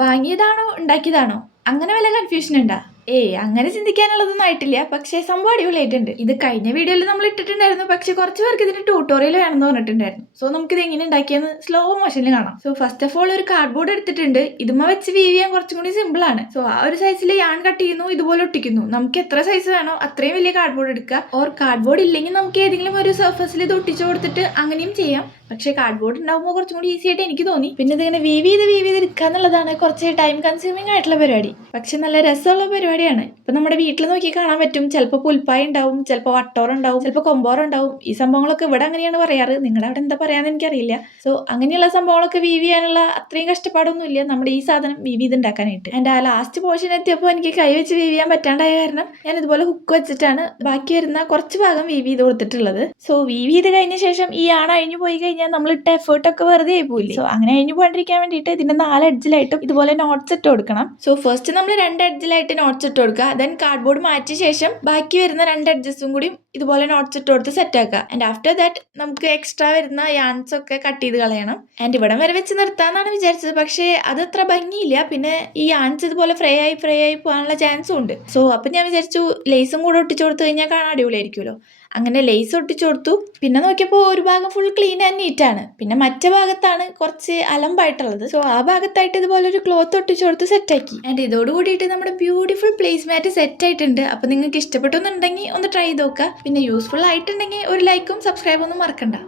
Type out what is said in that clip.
വാങ്ങിയതാണോ ഉണ്ടാക്കിയതാണോ? അങ്ങനെ വല്ല കൺഫ്യൂഷൻ ഉണ്ടാ? ഏയ് അങ്ങനെ ചിന്തിക്കാനുള്ളതൊന്നും ആയിട്ടില്ല. പക്ഷേ സംഭവം അടിപൊളിയായിട്ടുണ്ട്. ഇത് കഴിഞ്ഞ വീഡിയോയിൽ നമ്മൾ ഇട്ടിട്ടുണ്ടായിരുന്നു. പക്ഷെ കുറച്ച് പേർക്ക് ഇതിന്റെ ട്യൂട്ടോറിയൽ വേണമെന്ന് പറഞ്ഞിട്ടുണ്ടായിരുന്നു. സോ നമുക്ക് ഇത് എങ്ങനെ ഉണ്ടാക്കിയെന്ന് സ്ലോ മോഷനിൽ കാണാം. സോ ഫസ്റ്റ് ഓഫ് ഓൾ ഒരു കാർഡ്ബോർഡ് എടുത്തിട്ടുണ്ട്. ഇതുമ വെച്ച് വീവ് ചെയ്യാൻ കുറച്ചും കൂടി സിമ്പിൾ ആണ്. സോ ആ ഒരു സൈസിൽ ഞാൻ കട്ട് ചെയ്യുന്നു. ഇതുപോലെ ഒട്ടിക്കുന്നു. നമുക്ക് എത്ര സൈസ് വേണോ അത്രയും വലിയ കാർഡ്ബോർഡ് എടുക്കുക. ഓർ കാർഡ്ബോർഡ് ഇല്ലെങ്കിൽ നമുക്ക് ഏതെങ്കിലും ഒരു സർഫസിൽ ഇത് ഒട്ടിച്ചു കൊടുത്തിട്ട് അങ്ങനെയും ചെയ്യാം. പക്ഷേ കാർഡ്ബോർഡ് ഉണ്ടാകുമ്പോൾ കുറച്ചും കൂടി ഈസി ആയിട്ട് എനിക്ക് തോന്നി. പിന്നെ ഇതിങ്ങനെ വീവ് ചെയ്ത് വീവ് ചെയ്ത് എടുക്കുക എന്നുള്ളതാണ് കുറച്ച് ടൈം കൺസ്യൂമിംഗ് ആയിട്ടുള്ള പരിപാടി. പക്ഷെ നല്ല രസമുള്ള പരിപാടിയാണ് ഇപ്പൊ നമ്മുടെ വീട്ടിൽ നോക്കി കാണാൻ പറ്റും. ചിലപ്പോൾ പുൽപ്പായ ഉണ്ടാവും ചിലപ്പോൾ വട്ടോറ ഉണ്ടാവും ചിലപ്പോൾ കൊമ്പോറ ഉണ്ടാവും. ഈ സംഭവങ്ങളൊക്കെ ഇവിടെ അങ്ങനെയാണ് പറയാറ്. നിങ്ങളുടെ അവിടെ എന്താ പറയാന്ന് എനിക്കറിയില്ല. സോ അങ്ങനെയുള്ള സംഭവങ്ങളൊക്കെ വീവ് ചെയ്യാനുള്ള അത്രയും കഷ്ടപ്പാടൊന്നുമില്ല. നമ്മുടെ ഈ സാധനം വീവ് ഇത് ഉണ്ടാക്കാനായിട്ട് എന്റെ ആ ലാസ്റ്റ് പോർഷൻ എത്തിയപ്പോൾ എനിക്ക് കൈ വെച്ച് വീവ് ചെയ്യാൻ പറ്റാണ്ടായ കാരണം ഞാൻ ഇതുപോലെ ഹുക്ക് വെച്ചിട്ടാണ് ബാക്കി വരുന്ന കുറച്ച് ഭാഗം വീവ് ചെയ്ത് കൊടുത്തിട്ടുള്ളത്. സോ വീവ് ചെയ്ത് കഴിഞ്ഞ ശേഷം ഈ ആണ് അഴിഞ്ഞു പോയി കഴിഞ്ഞാൽ നമ്മൾ ഇട്ട എഫേർട്ട് ഒക്കെ വെറുതെ ആയി പോയില്ലേ സോ അങ്ങനെ അഴിഞ്ഞു പോകാണ്ടിരിക്കാൻ വേണ്ടിയിട്ട് ഇതിന്റെ നാല് എഡ്ജിലായിട്ടും ഇതുപോലെ നോട്ട്സ് ഇട്ട് കൊടുക്കണം. സോ ഫസ്റ്റ് നമ്മൾ രണ്ട് എഡ്ജിലായിട്ട് നോട്ട്സ് ഇട്ട് കൊടുക്കുക. ദെൻ കാർഡ് ബോർഡ് മാറ്റിയ ശേഷം ബാക്കി വരുന്ന രണ്ട് അഡ്ജസ്റ്റും കൂടി ഇതുപോലെ നോട്ട്സ് ഇട്ട് കൊടുത്ത് സെറ്റ് ആക്കുക. ആൻഡ് ആഫ്റ്റർ ദാറ്റ് നമുക്ക് എക്സ്ട്രാ വരുന്ന യാൻസ് ഒക്കെ കട്ട് ചെയ്ത് കളയണം. ആൻഡ് ഇവിടം വരെ വെച്ച് നിർത്താന്നാണ് വിചാരിച്ചത്. പക്ഷേ അത് അത്ര ഭംഗിയില്ല. പിന്നെ ഈ യാൻസ് ഇതുപോലെ ഫ്രൈ ആയി ഫ്രൈ ആയി പോകാനുള്ള ചാൻസും ഉണ്ട്. സോ അപ്പം ഞാൻ വിചാരിച്ചു ലേസും കൂടെ ഒട്ടിച്ചു കൊടുത്തു കഴിഞ്ഞാൽ കാണാൻ അടിപൊളിയായിരിക്കുമല്ലോ. അങ്ങനെ ലേസ് ഒട്ടിച്ചു കൊടുത്തു. പിന്നെ നോക്കിയപ്പോൾ ഒരു ഭാഗം ഫുൾ ക്ലീൻ ആൻഡ് നീറ്റാണ് പിന്നെ മറ്റേ ഭാഗത്താണ് കുറച്ച് അലമ്പായിട്ടുള്ളത്. സോ ആ ഭാഗത്തായിട്ട് ഇതുപോലെ ഒരു ക്ലോത്ത് ഒട്ടിച്ചു കൊടുത്ത് സെറ്റാക്കി ആൻഡ് ഇതോട് കൂടിയിട്ട് നമ്മുടെ ബ്യൂട്ടിഫുൾ പ്ലേസ് മാറ്റ് സെറ്റ് ആയിട്ടുണ്ട്. അപ്പോൾ നിങ്ങൾക്ക് ഇഷ്ടപ്പെട്ടെന്നുണ്ടെങ്കിൽ ഒന്ന് ട്രൈ ചെയ്ത് നോക്കുക. പിന്നെ യൂസ്ഫുൾ ആയിട്ടുണ്ടെങ്കിൽ ഒരു ലൈക്കും സബ്സ്ക്രൈബും ഒന്നും മറക്കണ്ട.